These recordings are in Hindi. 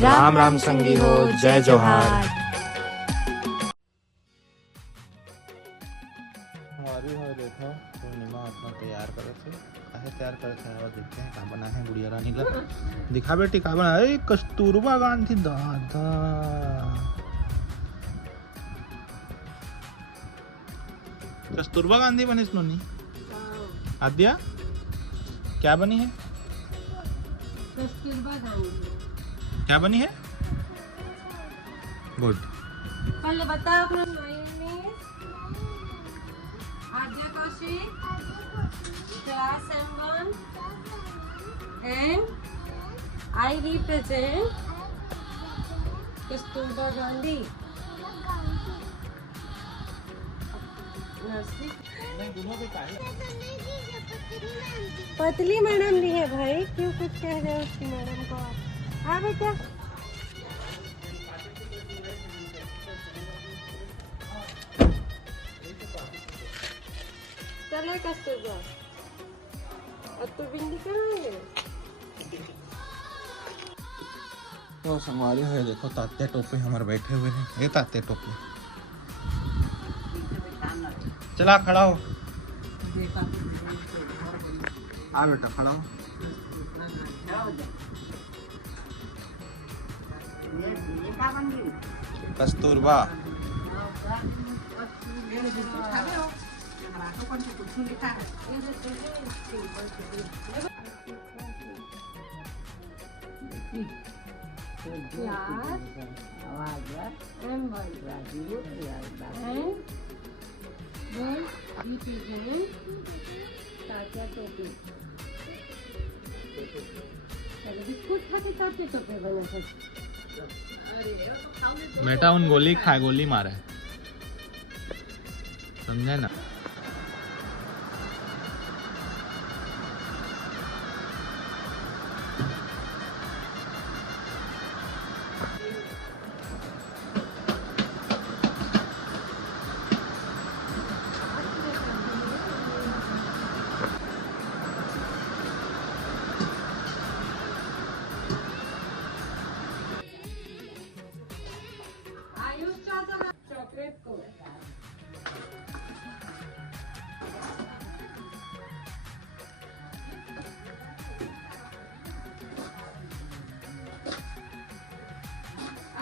राम राम संगी हो, जय जोहार। हमारी हो देखो पूर्णिमा अपना तैयार करे थे। काहे तैयार करे थे और देखते हैं का बना है गुड़िया रानी ला। दिखा बेटी का बना है। कस्तूरबा गांधी दादा कस्तूरबा गांधी बनी सुनी। आद्या क्या बनी है? कस्तूरबा गांधी क्या बनी है? गुड। पहले बताओ अपना name. Aadya Kaushik, class M1 and I represent Kasturba Gandhi nursery. पतली मैडम भी है भाई, क्यों कुछ कह रहे हो उसकी मैडम को आप? हाँ बेटा, चले कस्तूरबा। और तू बिंदी कहाँ है? तो संगवारी है देखो तात्या टोपे हमारे बैठे हुए हैं। ये तात्या टोपे चला खड़ा हो। आ बेटा खड़ा हो। कस्तूरबा बेटा उन गोली खाए, गोली मारे समझे ना। आयुष चाचा चॉकलेट को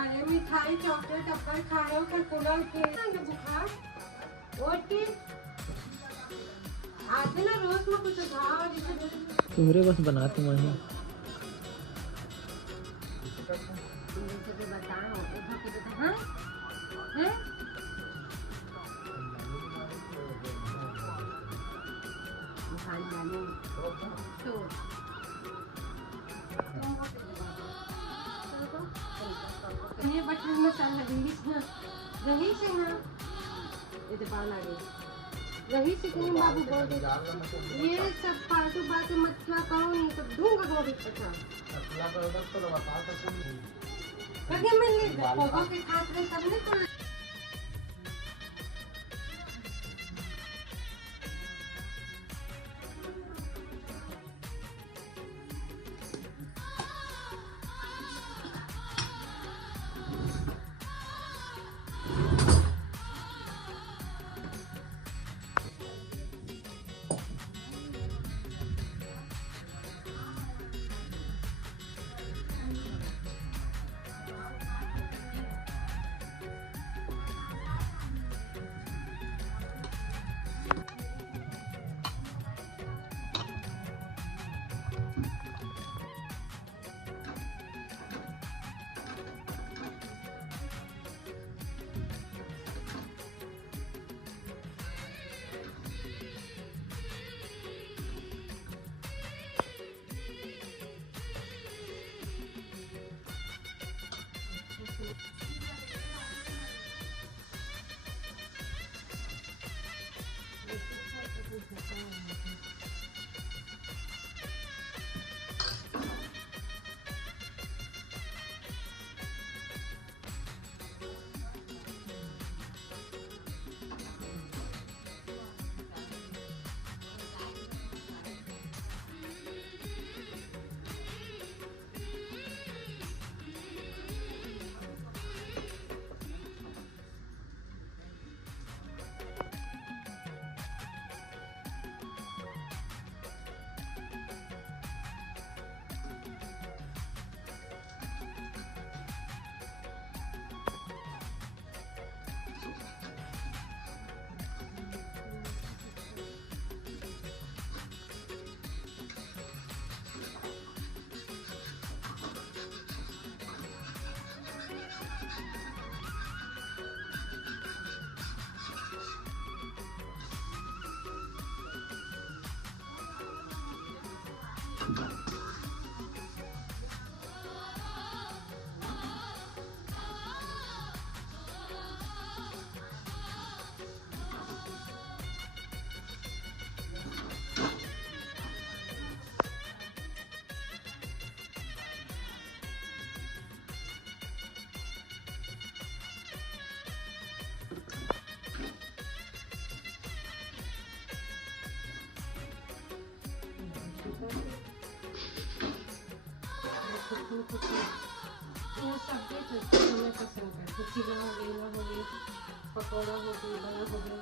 अरे मिठाई चॉकलेट अपन खाओ का कूलर के बुखार और के आते ना रोज में कुछ खाओ जैसे तुम्हारे बस बनाती मैं ही। बताओ हाँ हैं खानदानी तो ये बटर मसाला रही ना रही से ना ये तो पाला गई रही से कहीं बाबू बोल दे ये सब फालतू बातें मत क्या करो नहीं तो दूंगा गोभी पचा कभी मैं ले फोटो के खातिर सब नहीं तो ये सब हमें पसंद है। चिकन हो गई, ना हो गई, पकौड़ा हो गई, बड़ा हो गया।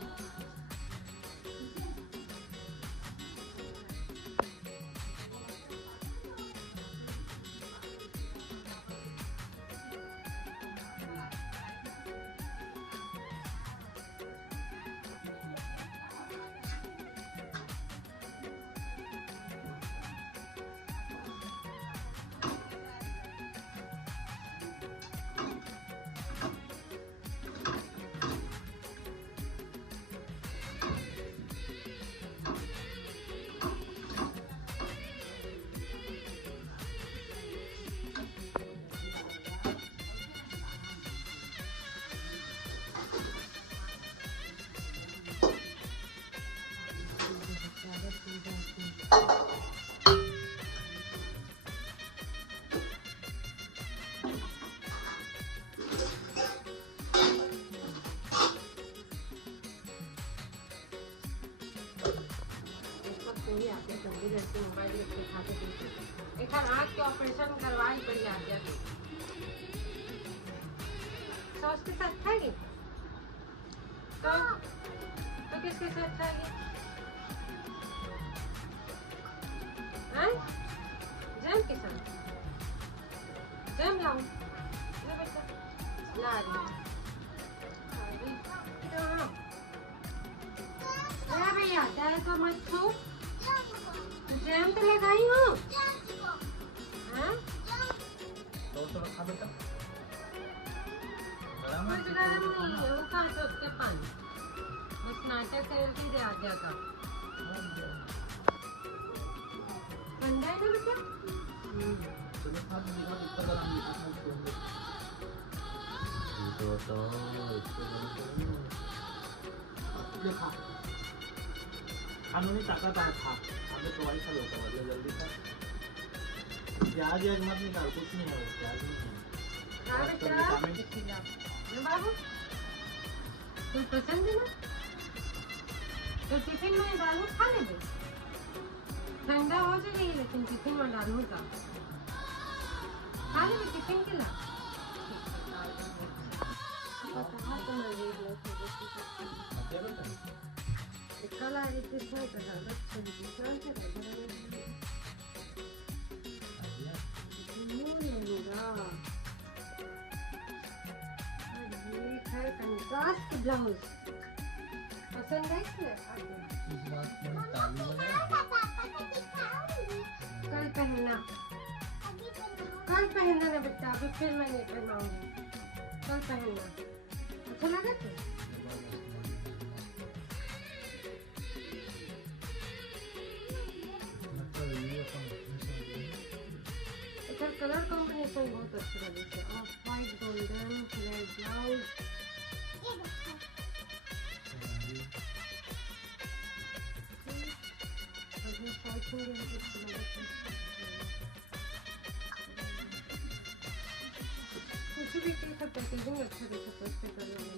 नहीं आते जल्दी लड़के मोबाइल लेके खाते पीते। एक आँख के ऑपरेशन करवाई पड़ी आते सॉस के साथ खाएगी तो किसके साथ खाएगी? जैम के साथ जैम लाऊं ला भैया तेरे को मत छू, जैम तो लगाई हूँ। रखा बेटा कुछ गरम नहीं है, वो कहाँ से उसके पानी बस नाटक करके दे आजा का ठंडा है ना बेटा? खाने ताकत है खा अबे तो वही खा लो का जल्दी खा प्याज याज मत निकाल कुछ नहीं है वो प्याज नहीं है बाबू तुम पसंद है ना तो टिफिन में डालू खा ले दे ठंडा हो जाएगी लेकिन टिफिन में डालू का खा ले टिफिन के ला कल आ रही थी सो कर कंट्रास्ट ब्लाउज पसंद है कल पहनना ना बेटा अभी फिर मैं नहीं पहनाऊंगी कल पहनना अच्छा लगा तो कलर कॉम्बिनेशन बहुत अच्छा लगे थे of white golden red blouse कुछ भी पैकेजिंग अच्छा दिखा